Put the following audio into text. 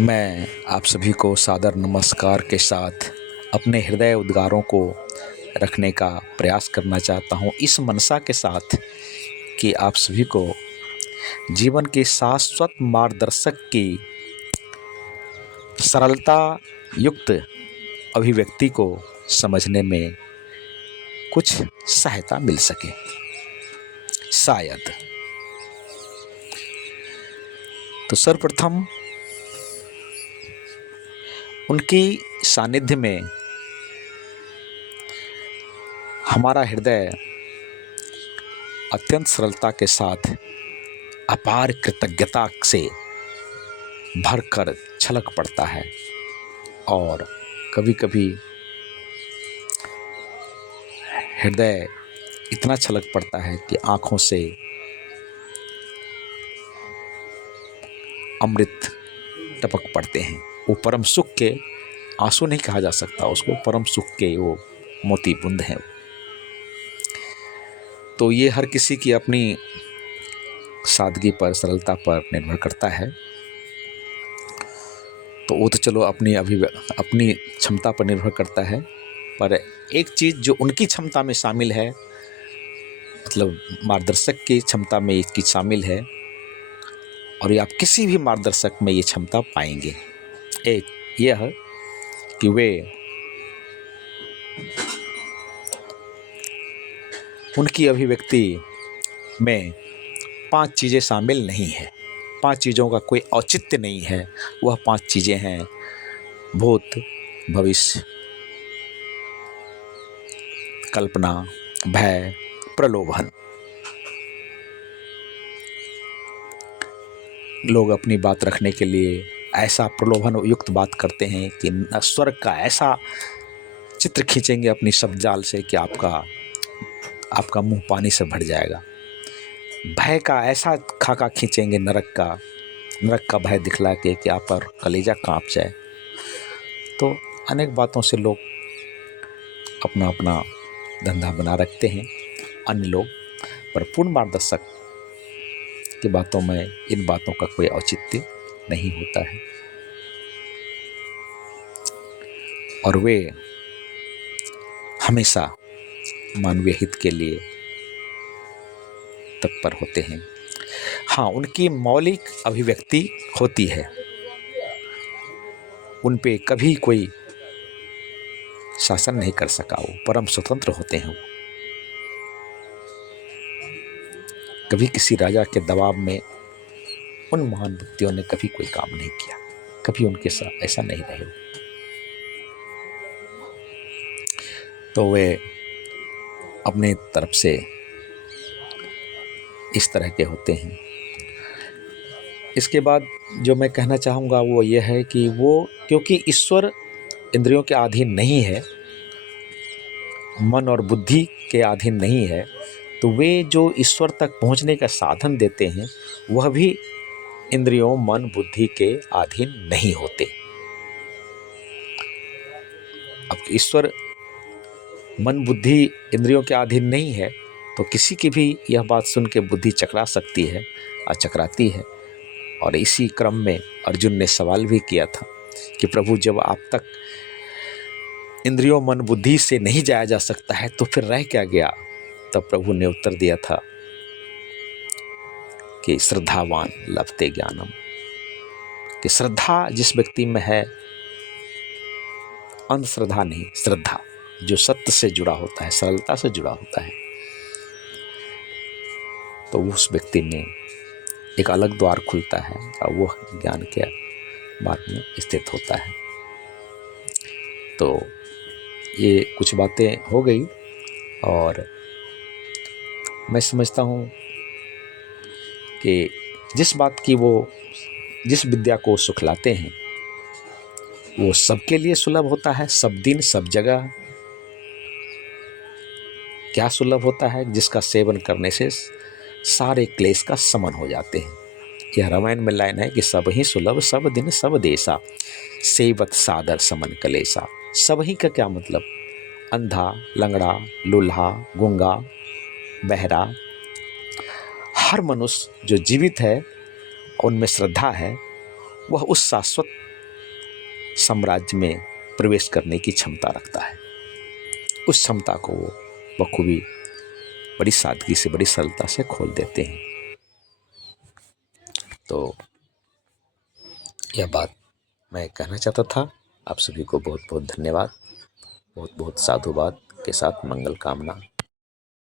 मैं आप सभी को सादर नमस्कार के साथ अपने हृदय उद्गारों को रखने का प्रयास करना चाहता हूँ, इस मनसा के साथ कि आप सभी को जीवन के शाश्वत मार्गदर्शक की सरलता युक्त अभिव्यक्ति को समझने में कुछ सहायता मिल सके। शायद तो सर्वप्रथम उनकी सानिध्य में हमारा हृदय अत्यंत सरलता के साथ अपार कृतज्ञता से भरकर छलक पड़ता है और कभी कभी हृदय इतना छलक पड़ता है कि आँखों से अमृत टपक पड़ते हैं। वो परम सुख के आंसू नहीं कहा जा सकता उसको, परम सुख के वो मोती बूंद हैं। तो ये हर किसी की अपनी सादगी पर, सरलता पर निर्भर करता है। तो वो तो चलो अपनी क्षमता पर निर्भर करता है, पर एक चीज़ जो उनकी क्षमता में शामिल है, मतलब मार्गदर्शक की क्षमता में इसकी शामिल है, और ये आप किसी भी मार्गदर्शक में ये क्षमता पाएंगे। एक यह कि वे उनकी अभिव्यक्ति में 5 चीज़ें शामिल नहीं है, 5 चीज़ों का कोई औचित्य नहीं है। वह 5 चीज़ें हैं भूत, भविष्य, कल्पना, भय, प्रलोभन। लोग अपनी बात रखने के लिए ऐसा प्रलोभन युक्त बात करते हैं कि स्वर्ग का ऐसा चित्र खींचेंगे अपनी शब्द जाल से कि आपका मुंह पानी से भर जाएगा। भय का ऐसा खाका खींचेंगे नरक का भय दिखला के कि आप पर कलेजा कांप जाए। तो अनेक बातों से लोग अपना अपना धंधा बना रखते हैं अन्य लोग, पर पूर्ण मार्गदर्शक की बातों में इन बातों का कोई औचित्य नहीं होता है। और वे हमेशा मानवीय हित के लिए तत्पर होते हैं। हाँ, उनकी मौलिक अभिव्यक्ति होती है, उन पे कभी कोई शासन नहीं कर सका, वो परम स्वतंत्र होते हैं। कभी किसी राजा के दबाव में उन महान व्यक्तियों ने कभी कोई काम नहीं किया, कभी उनके साथ ऐसा नहीं रहे। तो वे अपने तरफ से इस तरह के होते हैं। इसके बाद जो मैं कहना चाहूँगा वो ये है कि वो क्योंकि ईश्वर इंद्रियों के अधीन नहीं है, मन और बुद्धि के अधीन नहीं है, तो वे जो ईश्वर तक पहुँचने का साधन देते हैं वह भी इंद्रियों, मन, बुद्धि के अधीन नहीं होते। अब ईश्वर मन, बुद्धि, इंद्रियों के अधीन नहीं है तो किसी की भी यह बात सुन के बुद्धि चकरा सकती है और चकराती है। और इसी क्रम में अर्जुन ने सवाल भी किया था कि प्रभु, जब आप तक इंद्रियों, मन, बुद्धि से नहीं जाया जा सकता है तो फिर रह क्या गया? तब प्रभु ने उत्तर दिया था कि श्रद्धावान लभते ज्ञानम, कि श्रद्धा जिस व्यक्ति में है, अंधश्रद्धा नहीं, श्रद्धा जो सत्य से जुड़ा होता है, सरलता से जुड़ा होता है, तो उस व्यक्ति में एक अलग द्वार खुलता है और वह ज्ञान के मार्ग में स्थित होता है। तो ये कुछ बातें हो गई, और मैं समझता हूँ कि जिस विद्या को सुखलाते हैं वो सबके लिए सुलभ होता है, सब दिन सब जगह। क्या सुलभ होता है? जिसका सेवन करने से सारे क्लेश का समन हो जाते हैं। यह रामायण में लाइन है कि सब ही सुलभ सब दिन सब देशा, सेवत सादर समन कलेसा। सब ही का क्या मतलब? अंधा, लंगड़ा, लूल्हा, गूंगा, बहरा, हर मनुष्य जो जीवित है उनमें श्रद्धा है, वह उस शाश्वत साम्राज्य में प्रवेश करने की क्षमता रखता है। उस क्षमता को वो बखूबी बड़ी सादगी से, बड़ी सरलता से खोल देते हैं। तो यह बात मैं कहना चाहता था। आप सभी को बहुत बहुत धन्यवाद। बहुत बहुत साधुवाद के साथ मंगल कामना।